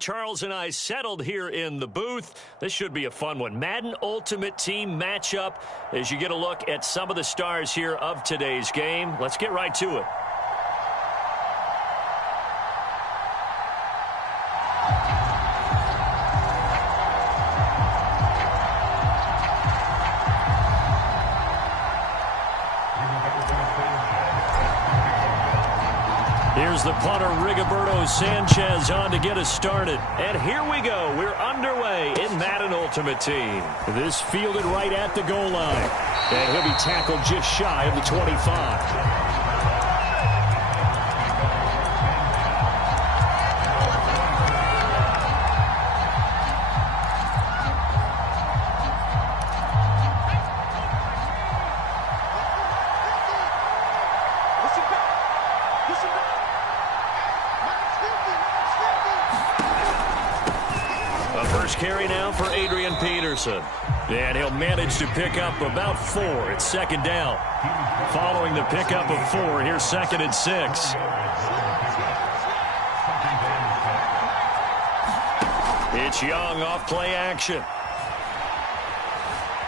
Charles and I settled here in the booth. This should be a fun one. Madden Ultimate Team matchup as you get a look at some of the stars here of today's game. Let's get right to it. Here's the punter, Rigoberto Sanchez, on to get us started. And here we go. We're underway in Madden Ultimate Team. This fielded right at the goal line. And he'll be tackled just shy of the 25. Carry now for Adrian Peterson. And he'll manage to pick up about 4. It's second down. Following the pickup of 4, here's 2nd and 6. It's Young off play action.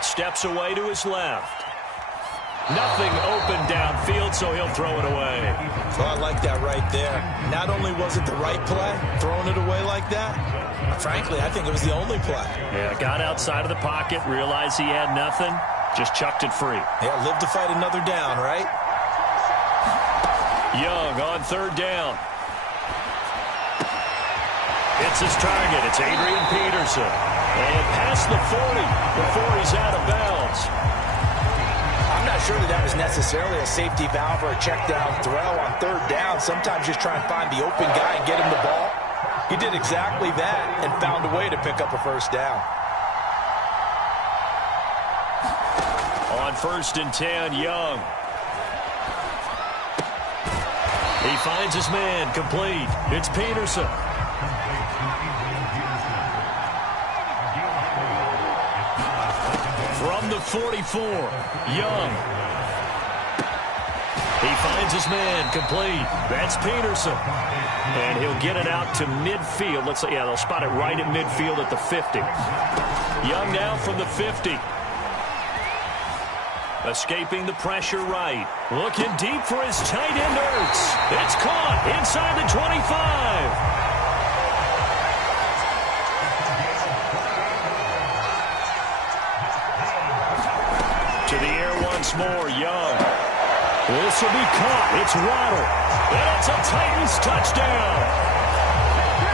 Steps away to his left. Nothing open downfield, so he'll throw it away. Well, I like that right there. Not only was it the right play, throwing it away like that, frankly, I think it was the only play. Yeah, got outside of the pocket, realized he had nothing, just chucked it free. Yeah, live to fight another down, right? Young on 3rd down. It's his target. It's Adrian Peterson. And past the 40 before he's out of bounds. I'm not sure that was necessarily a safety valve or a check down throw on 3rd down. Sometimes just try and find the open guy and get him the ball. He did exactly that and found a way to pick up a 1st down. On 1st and 10, Young. He finds his man, complete. It's Peterson. From the 44, Young. He finds his man, complete. That's Peterson. And he'll get it out to midfield. Let's say, yeah, they'll spot it right at midfield at the 50. Young now from the 50. Escaping the pressure right. Looking deep for his tight end, Ertz. It's caught inside the 25. To the air once more, Young. This will be caught. It's Waddle. And it's a Titans touchdown.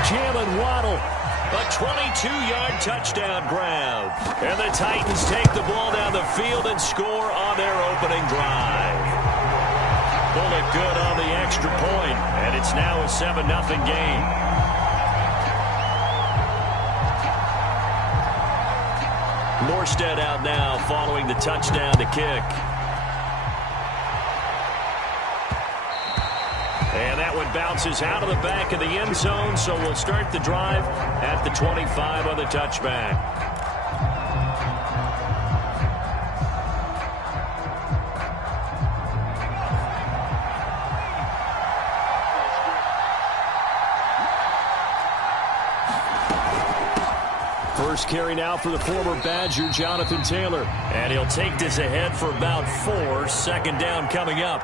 Jalen Waddle, a 22-yard touchdown grab. And the Titans take the ball down the field and score on their opening drive. Pull it good on the extra point, and it's now a 7-0 game. Morstead out now following the touchdown to kick. And that one bounces out of the back of the end zone, so we'll start the drive at the 25 on the touchback. First carry now for the former Badger, Jonathan Taylor. And he'll take this ahead for about 4. 2nd down coming up.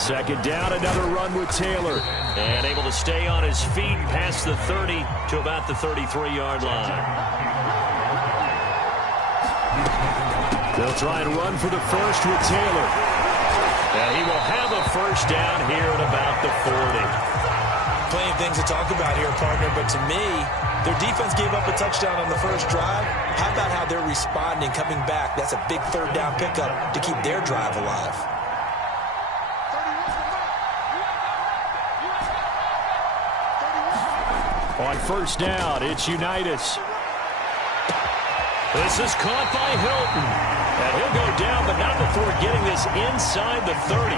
2nd down, another run with Taylor. And able to stay on his feet past the 30 to about the 33-yard line. They'll try and run for the first with Taylor. And he will have a 1st down here at about the 40. Plenty of things to talk about here, partner, but to me, their defense gave up a touchdown on the 1st drive. How about how they're responding, coming back? That's a big 3rd down pickup to keep their drive alive. On 1st down, it's Unitas. This is caught by Hilton. And he'll go down, but not before getting this inside the 30.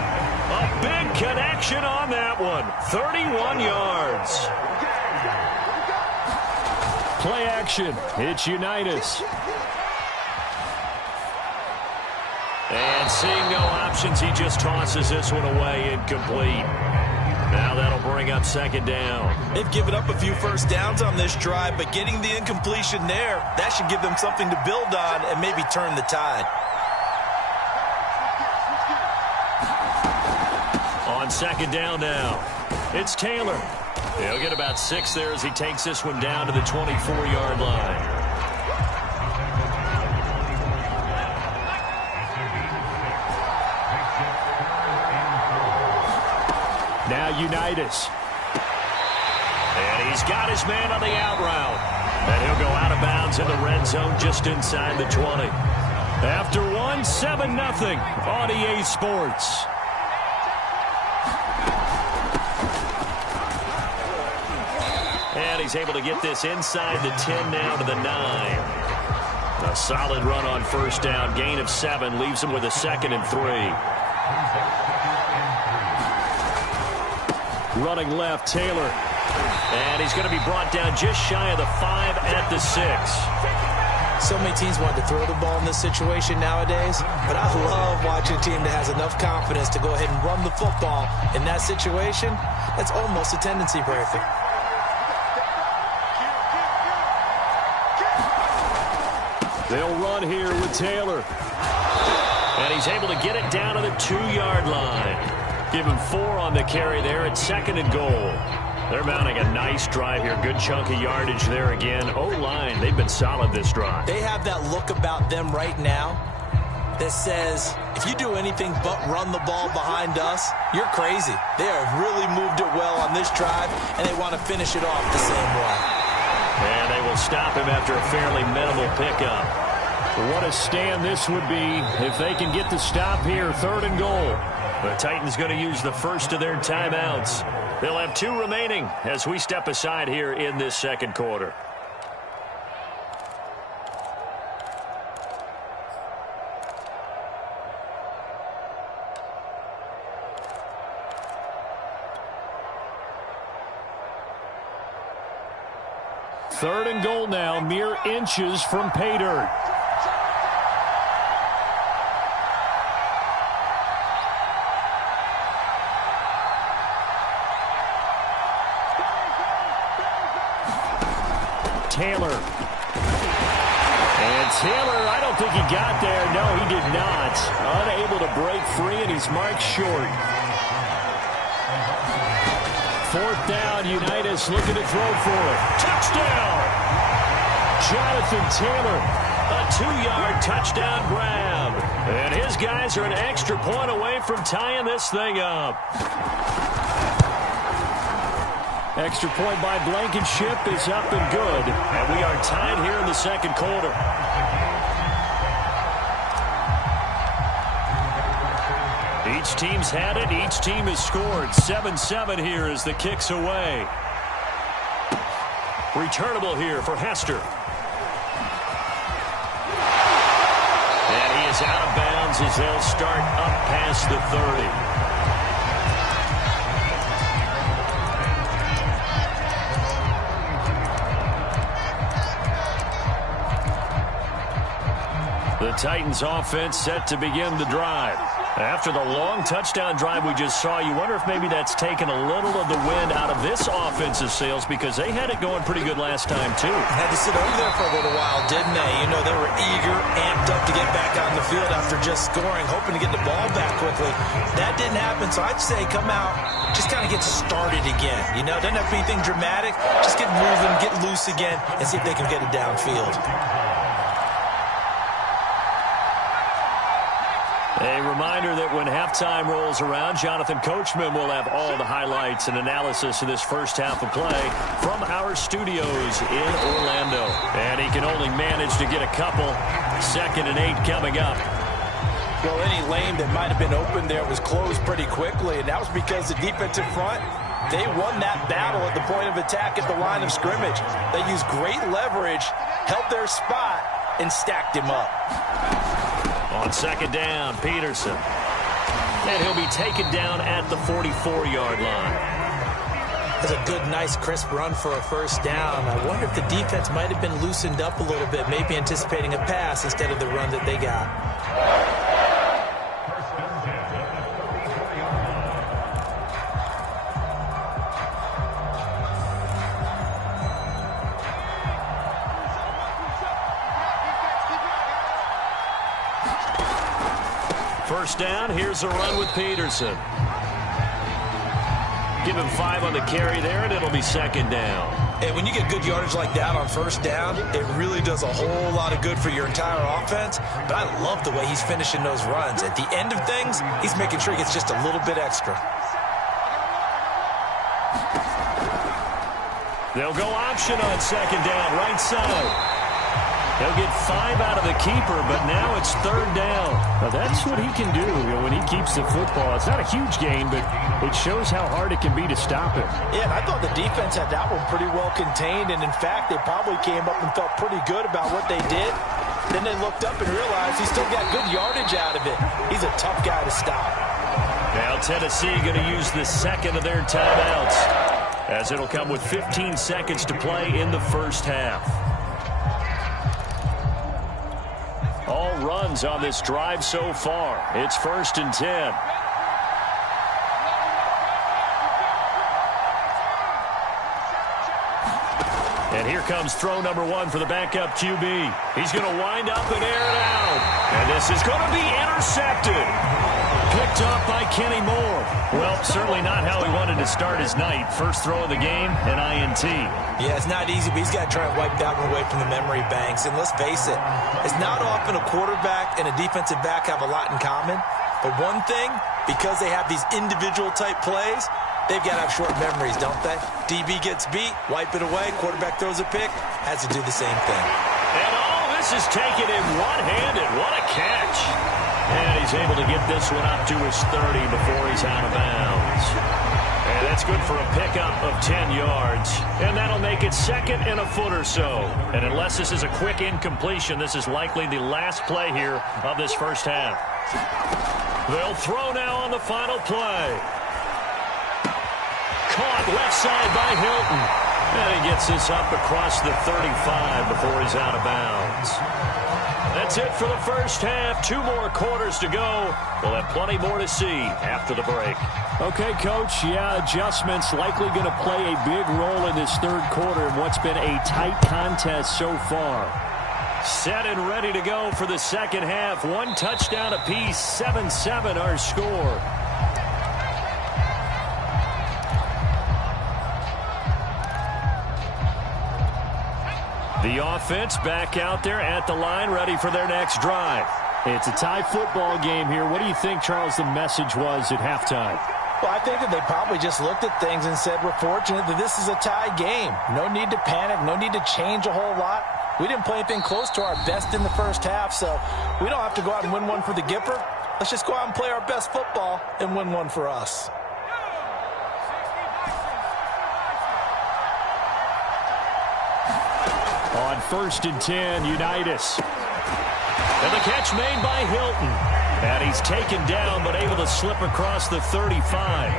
A big connection on that one. 31 yards. Play action. It's Unitas. And seeing no options, he just tosses this one away incomplete. Now that'll bring up second down. They've given up a few first downs on this drive, but getting the incompletion there, that should give them something to build on and maybe turn the tide. On second down now, it's Taylor. He'll get about 6 there as he takes this one down to the 24-yard line. Now Unitas. And he's got his man on the out route. And he'll go out of bounds in the red zone just inside the 20. After 7-0 on EA Sports. And he's able to get this inside the 10 now to the 9. A solid run on first down. Gain of 7 leaves him with a 2nd and 3. Running left, Taylor. And he's going to be brought down just shy of the 5 at the 6. So many teams want to throw the ball in this situation nowadays, but I love watching a team that has enough confidence to go ahead and run the football. In that situation, that's almost a tendency breaker. They'll run here with Taylor. And he's able to get it down to the 2-yard line. Give him 4 on the carry there at 2nd and goal. They're mounting a nice drive here. Good chunk of yardage there again. O-line, they've been solid this drive. They have that look about them right now that says, if you do anything but run the ball behind us, you're crazy. They have really moved it well on this drive, and they want to finish it off the same way. And they will stop him after a fairly minimal pickup. What a stand this would be if they can get the stop here. 3rd and goal. The Titans going to use the first of their timeouts. They'll have 2 remaining as we step aside here in this second quarter. Third and goal now, mere inches from pay dirt. Taylor. And Taylor, I don't think he got there. No, he did not. Unable to break free, and he's marked short. 4th down, Unitas looking to throw for it. Touchdown! Jonathan Taylor, a 2-yard touchdown grab. And his guys are an extra point away from tying this thing up. Extra point by Blankenship is up and good. And we are tied here in the second quarter. Each team's had it. Each team has scored. 7-7 here as the kick's away. Returnable here for Hester. And he is out of bounds as they'll start up past the 30. The Titans offense set to begin the drive. After the long touchdown drive we just saw, you wonder if maybe that's taken a little of the wind out of this offensive sails because they had it going pretty good last time, too. Had to sit over there for a little while, didn't they? You know, they were eager, amped up to get back on the field after just scoring, hoping to get the ball back quickly. That didn't happen, so I'd say come out, just kind of get started again. You know, doesn't have to be anything dramatic. Just get moving, get loose again, and see if they can get it downfield. A reminder that when halftime rolls around, Jonathan Coachman will have all the highlights and analysis of this first half of play from our studios in Orlando. And he can only manage to get a couple. 2nd and 8 coming up. Well, any lane that might have been open there was closed pretty quickly, and that was because the defensive front, they won that battle at the point of attack at the line of scrimmage. They used great leverage, held their spot, and stacked him up. On 2nd down, Peterson. And he'll be taken down at the 44-yard line. That's a good, nice, crisp run for a first down. I wonder if the defense might have been loosened up a little bit, maybe anticipating a pass instead of the run that they got. first down. Here's a run with Peterson. Give him 5 on the carry there, and it'll be second down. And when you get good yardage like that on first down, it really does a whole lot of good for your entire offense. But I love the way he's finishing those runs. At the end of things, he's making sure he gets just a little bit extra. They'll go option on second down, right side. He'll get 5 out of the keeper, but now it's third down. Now that's what he can do when he keeps the football. It's not a huge gain, but it shows how hard it can be to stop it. Yeah, and I thought the defense had that one pretty well contained, and in fact, they probably came up and felt pretty good about what they did. Then they looked up and realized he still got good yardage out of it. He's a tough guy to stop. Now Tennessee going to use the second of their timeouts, as it'll come with 15 seconds to play in the first half. All runs on this drive so far. It's 1st and 10. And here comes throw number 1 for the backup QB. He's going to wind up and air it out. And this is going to be intercepted. Picked up by Kenny Moore. Well, certainly not how he wanted to start his night. First throw of the game, an INT. Yeah, it's not easy, but he's got to try and wipe that one away from the memory banks. And let's face it, it's not often a quarterback and a defensive back have a lot in common. But one thing, because they have these individual type plays, they've got to have short memories, don't they? DB gets beat, wipe it away, quarterback throws a pick, has to do the same thing. And all this is taken in one-handed. What a catch. And he's able to get this one up to his 30 before he's out of bounds. And that's good for a pickup of 10 yards. And that'll make it second and a foot or so. And unless this is a quick incompletion, this is likely the last play here of this first half. They'll throw now on the final play. Caught left side by Hilton. And he gets this up across the 35 before he's out of bounds. That's it for the first half. 2 more quarters to go. We'll have plenty more to see after the break. Okay, Coach. Yeah, adjustments likely going to play a big role in this third quarter in what's been a tight contest so far. Set and ready to go for the second half. 1 touchdown apiece. 7-7 our score. The offense back out there at the line, ready for their next drive. It's a tie football game here. What do you think, Charles, the message was at halftime? Well, I think that they probably just looked at things and said, we're fortunate that this is a tie game. No need to panic, no need to change a whole lot. We didn't play anything close to our best in the first half, so we don't have to go out and win one for the Gipper. Let's just go out and play our best football and win one for us. On 1st and 10, Unitas. And the catch made by Hilton. And he's taken down but able to slip across the 35.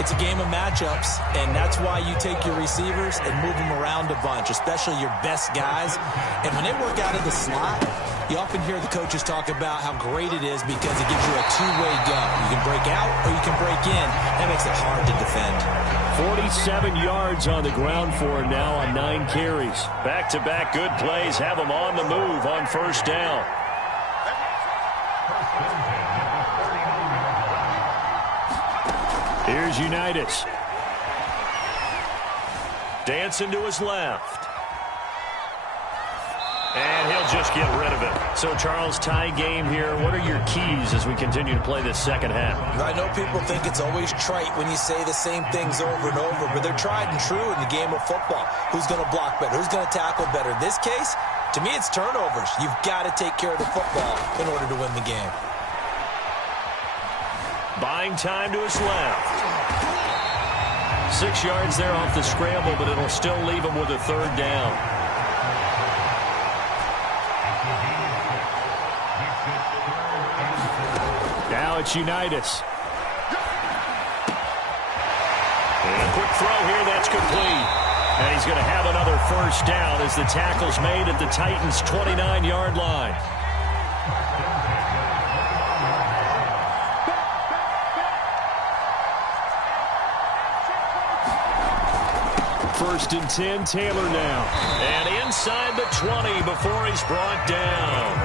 It's a game of matchups, and that's why you take your receivers and move them around a bunch, especially your best guys. And when they work out of the slot, you often hear the coaches talk about how great it is because it gives you a two-way go. You can break out or you can break in. That makes it hard to defend. 47 yards on the ground for him now on 9 carries. Back-to-back good plays have him on the move on first down. Here's Unitas. Dancing to his left. And he'll just get rid of it. So, Charles, tie game here. What are your keys as we continue to play this second half? I know people think it's always trite when you say the same things over and over, but they're tried and true in the game of football. Who's going to block better? Who's going to tackle better? In this case, to me, it's turnovers. You've got to take care of the football in order to win the game. Buying time to his left. 6 yards there off the scramble, but it'll still leave him with a third down. Now it's Unitas. And a quick throw here, that's complete. And he's going to have another first down as the tackle's made at the Titans' 29-yard line. First and 10, Taylor now. And inside the 20 before he's brought down.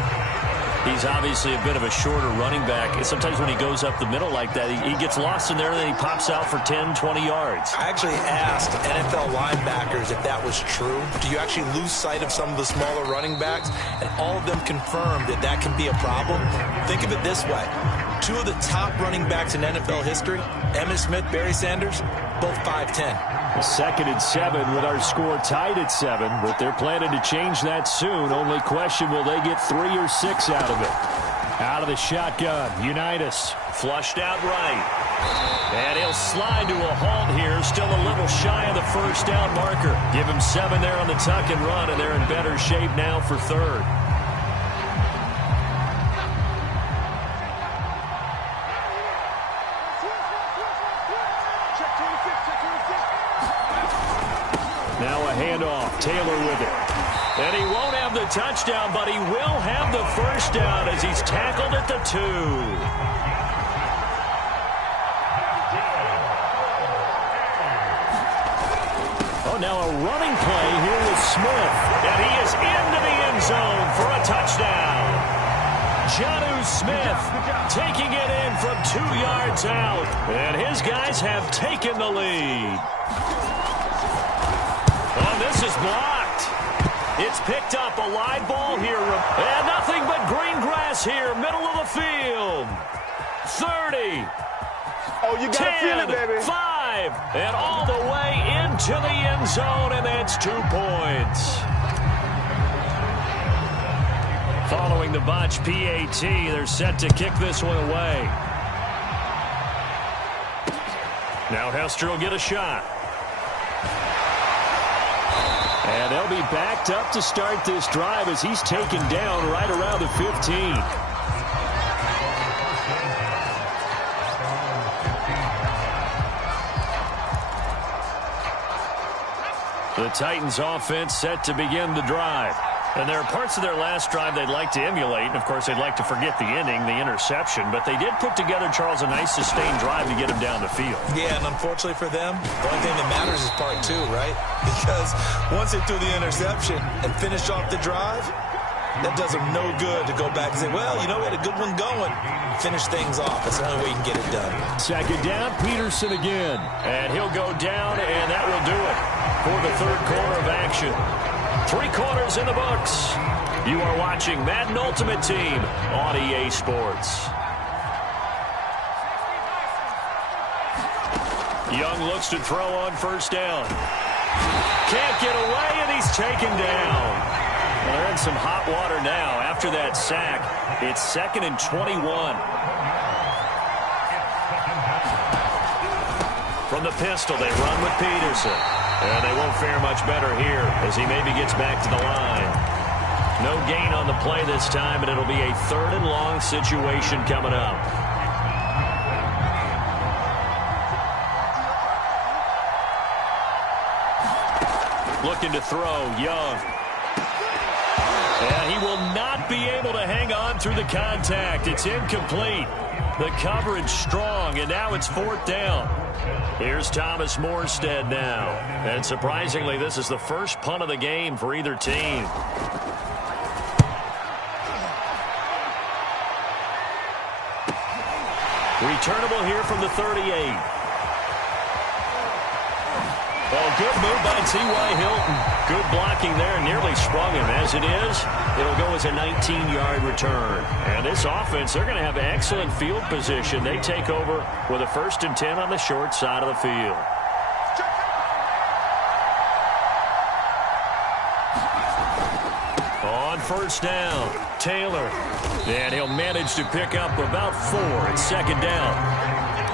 He's obviously a bit of a shorter running back. And sometimes when he goes up the middle like that, he gets lost in there, and then he pops out for 10, 20 yards. I actually asked NFL linebackers if that was true. Do you actually lose sight of some of the smaller running backs? And all of them confirmed that that can be a problem. Think of it this way. Two of the top running backs in NFL history, Emmitt Smith, Barry Sanders, both 5'10". 2nd and 7 with our score tied at 7, but they're planning to change that soon. Only question, will they get 3 or 6 out of it? Out of the shotgun, Unitas flushed out right. And he'll slide to a halt here, still a little shy of the first down marker. Give him 7 there on the tuck and run, and they're in better shape now for 3rd. Now a handoff. Taylor with it. And he won't have the touchdown, but he will have the first down as he's tackled at the 2. Oh, now a running play here with Smith. And he is into the end zone for a touchdown. Jonnu Smith taking it in from 2 yards out. And his guys have taken the lead. Oh, this is blocked. It's picked up, a live ball here. And nothing but green grass here, middle of the field. 30. Oh, you got to feel it, baby. 5. And all the way into the end zone, and that's 2 points. Following the botch PAT, they're set to kick this one away. Now Hester will get a shot. And they'll be backed up to start this drive as he's taken down right around the 15. The Titans offense set to begin the drive. And there are parts of their last drive they'd like to emulate. And, of course, they'd like to forget the inning, the interception. But they did put together, Charles, a nice sustained drive to get him down the field. Yeah, and unfortunately for them, the only thing that matters is part 2, right? Because once they threw the interception and finished off the drive, that does them no good to go back and say, well, you know, we had a good one going. Finish things off. That's the only way you can get it done. 2nd down, Peterson again. And he'll go down, and that will do it for the 3rd quarter of action. 3 quarters in the books. You are watching Madden Ultimate Team on EA Sports. Young looks to throw on 1st down. Can't get away, and he's taken down. Well, they're in some hot water now. After that sack, it's 2nd and 21. From the pistol, they run with Peterson. And they won't fare much better here as he maybe gets back to the line. No gain on the play this time, and it'll be a 3rd and long situation coming up. Looking to throw, Young. And he will not be able to hang on through the contact. It's incomplete. The coverage strong, and now it's 4th down. Here's Thomas Morstead now. And surprisingly, this is the first punt of the game for either team. Returnable here from the 38. Well, good move by T.Y. Hilton. Good blocking there, nearly sprung him. As it is, it'll go as a 19-yard return. And this offense, they're going to have excellent field position. They take over with a 1st and 10 on the short side of the field. On 1st down, Taylor. And he'll manage to pick up about 4 at 2nd down.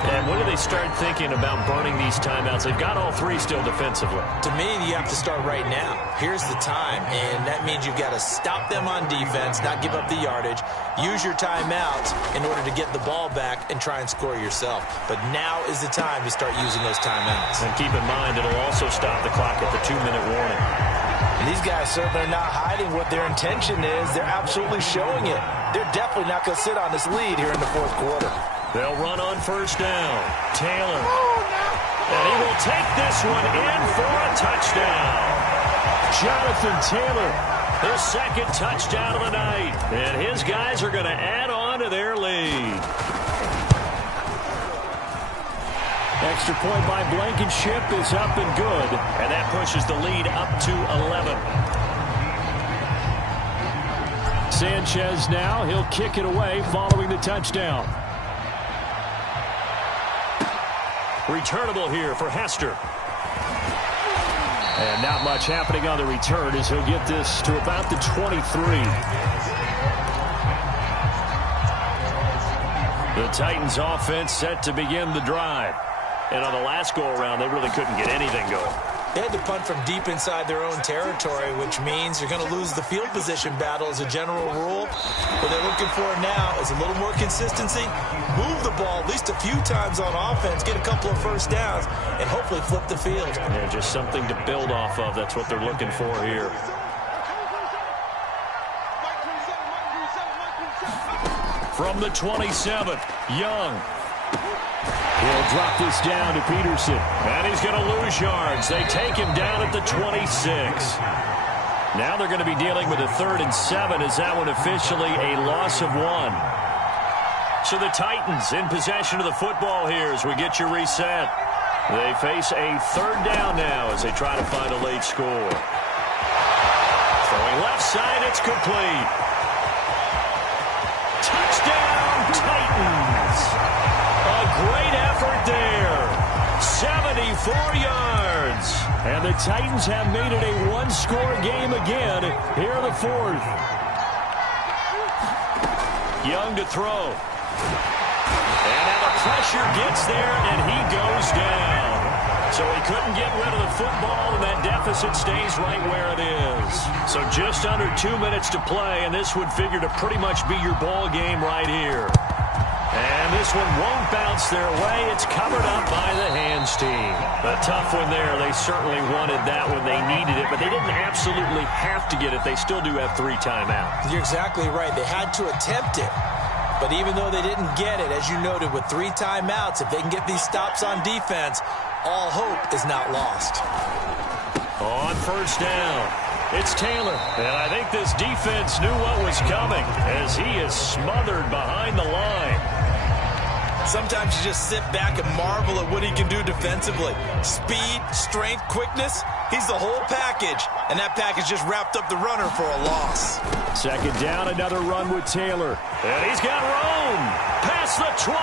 And when do they start thinking about burning these timeouts? They've got all 3 still defensively. To me, you have to start right now. Here's the time, and that means you've got to stop them on defense, not give up the yardage, use your timeouts in order to get the ball back and try and score yourself. But now is the time to start using those timeouts. And keep in mind, it'll also stop the clock at the 2-minute warning. And these guys certainly are not hiding what their intention is. They're absolutely showing it. They're definitely not going to sit on this lead here in the 4th quarter. They'll run on 1st down. Taylor. And he will take this one in for a touchdown. Jonathan Taylor His second touchdown of the night. And his guys are going to add on to their lead. Extra point by Blankenship is up and good. And that pushes the lead up to 11. Sanchez now. He'll kick it away following the touchdown. Returnable here for Hester. And not much happening on the return as he'll get this to about the 23. The Titans offense set to begin the drive. And on the last go-around, they really couldn't get anything going. They had to punt from deep inside their own territory, which means you're going to lose the field position battle as a general rule. What they're looking for now is a little more consistency, move the ball at least a few times on offense, get a couple of first downs, and hopefully flip the field. Yeah, just something to build off of. That's what they're looking for here. From the 27, Young. He'll drop this down to Peterson. And he's going to lose yards. They take him down at the 26. Now they're going to be dealing with a 3rd and 7 as that one officially a loss of 1. So the Titans in possession of the football here as we get you reset. They face a 3rd down now as they try to find a late score. Throwing left side, it's complete. Touchdown, Titans. A great effort there. 74 yards. And the Titans have made it a one-score game again here in the 4th. Young to throw. And now the pressure gets there, and he goes down. So he couldn't get rid of the football, and that deficit stays right where it is. So just under 2 minutes to play, and this would figure to pretty much be your ball game right here. And this one won't bounce their way. It's covered up by the hands team. A tough one there. They certainly wanted that when they needed it, but they didn't absolutely have to get it. They still do have 3 timeouts. You're exactly right. They had to attempt it. But even though they didn't get it, as you noted, with 3 timeouts, if they can get these stops on defense, all hope is not lost. On 1st down, it's Taylor. And I think this defense knew what was coming as he is smothered behind the line. Sometimes you just sit back and marvel at what he can do defensively. Speed, strength, quickness, he's the whole package. And that package just wrapped up the runner for a loss. 2nd down, another run with Taylor. And he's got room. Past the 20.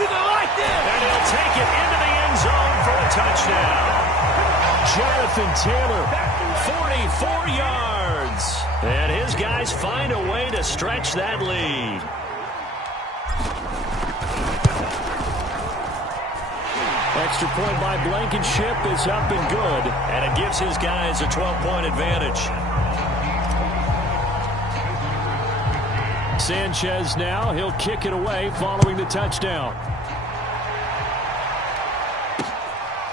You like this. And he'll take it into the end zone for a touchdown. Jonathan Taylor, 44 yards. And his guys find a way to stretch that lead. Extra point by Blankenship is up and good, and it gives his guys a 12-point advantage. Sanchez now, he'll kick it away following the touchdown.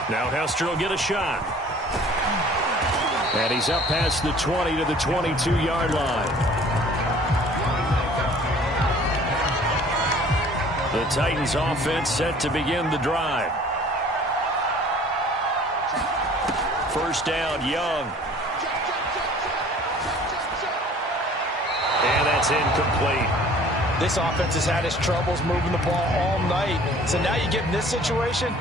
Now Hester will get a shot. And he's up past the 20 to the 22-yard line. The Titans offense set to begin the drive. 1st down, Young. And that's incomplete. This offense has had its troubles moving the ball all night. So now you get in this situation,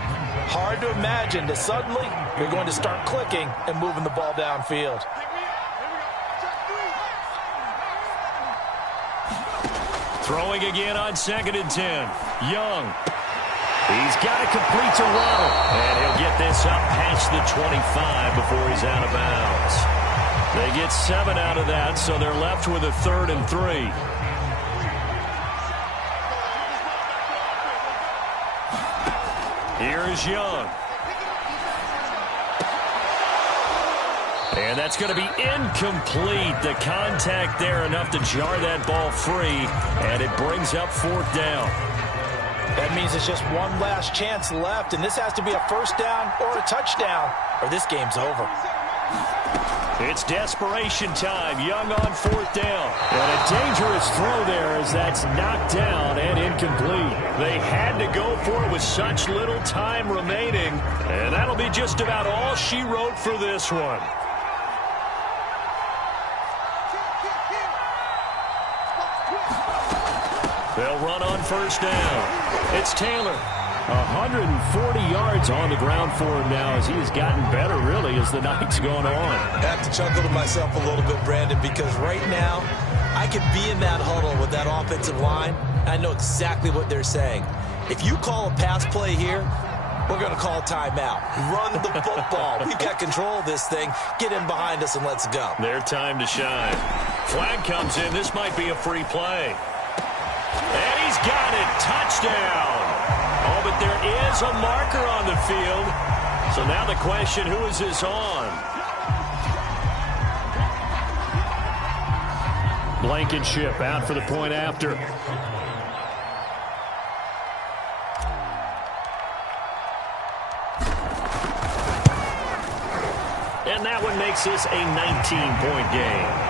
hard to imagine that suddenly you're going to start clicking and moving the ball downfield. Throwing again on 2nd and 10. Young. He's got it complete to Waddle. And he'll get this up past the 25 before he's out of bounds. They get 7 out of that, so they're left with a 3rd and 3. Here is Young. And that's going to be incomplete. The contact there enough to jar that ball free, and it brings up 4th down. That means it's just one last chance left, and this has to be a 1st down or a touchdown, or this game's over. It's desperation time. Young on 4th down. And a dangerous throw there as that's knocked down and incomplete. They had to go for it with such little time remaining, and that'll be just about all she wrote for this one. They'll run on first down. It's Taylor. 140 yards on the ground for him now as he has gotten better, really, as the night's gone on. I have to chuckle to myself a little bit, Brandon, because right now I could be in that huddle with that offensive line. I know exactly what they're saying. If you call a pass play here, we're going to call timeout. Run the football. We've got control of this thing. Get in behind us and let's go. Their time to shine. Flag comes in. This might be a free play. And he's got it. Touchdown. Oh, but there is a marker on the field. So now the question, who is this on? Blankenship out for the point after. And that one makes this a 19-point game.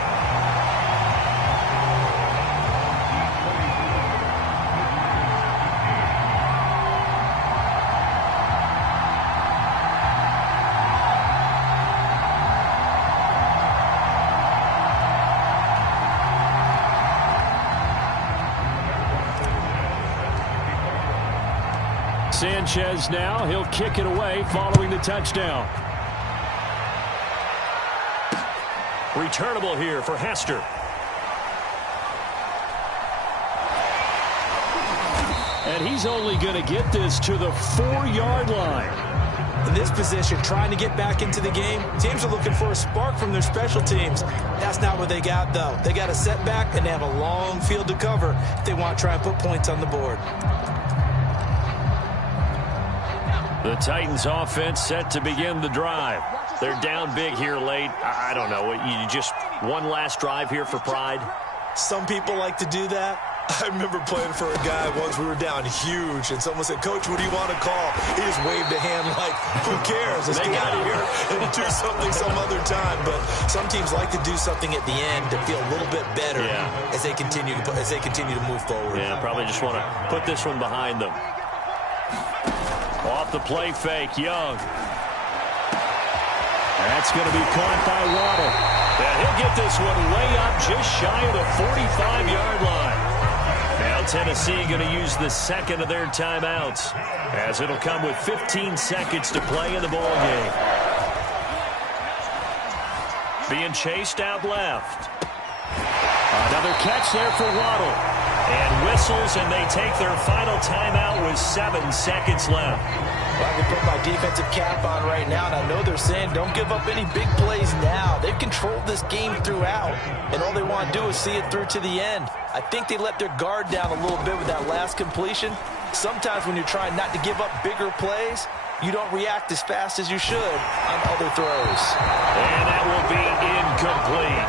Sanchez now, he'll kick it away following the touchdown. Returnable here for Hester. And he's only going to get this to the 4-yard line. In this position, trying to get back into the game, teams are looking for a spark from their special teams. That's not what they got, though. They got a setback, and they have a long field to cover if they want to try and put points on the board. The Titans offense set to begin the drive. They're down big here late. I don't know. You just one last drive here for pride? Some people like to do that. I remember playing for a guy once. We were down huge, and someone said, "Coach, what do you want to call?" He just waved a hand like, "Who cares? Let's get out of here and do something some other time." But some teams like to do something at the end to feel a little bit better as they continue to move forward. Yeah, probably just want to put this one behind them. Off the play fake, Young. That's going to be caught by Waddle. And he'll get this one way up just shy of the 45-yard line. Now Tennessee going to use the second of their timeouts, as it'll come with 15 seconds to play in the ball game. Being chased out left. Another catch there for Waddle. And whistles, and they take their final timeout with 7 seconds left. Well, I can put my defensive cap on right now, and I know they're saying don't give up any big plays now. They've controlled this game throughout, and all they want to do is see it through to the end. I think they let their guard down a little bit with that last completion. Sometimes when you're trying not to give up bigger plays, you don't react as fast as you should on other throws. And that will be incomplete,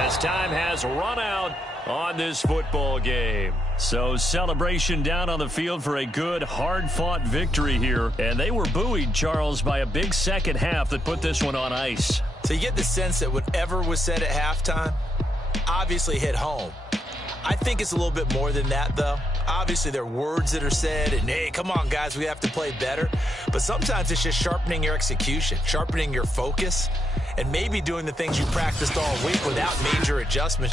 as time has run out on this football game. So celebration down on the field for a good, hard-fought victory here. And they were buoyed, Charles, by a big second half that put this one on ice. So you get the sense that whatever was said at halftime obviously hit home. I think it's a little bit more than that, though. Obviously, there are words that are said, and, hey, come on, guys, we have to play better. But sometimes it's just sharpening your execution, sharpening your focus, and maybe doing the things you practiced all week without major adjustments.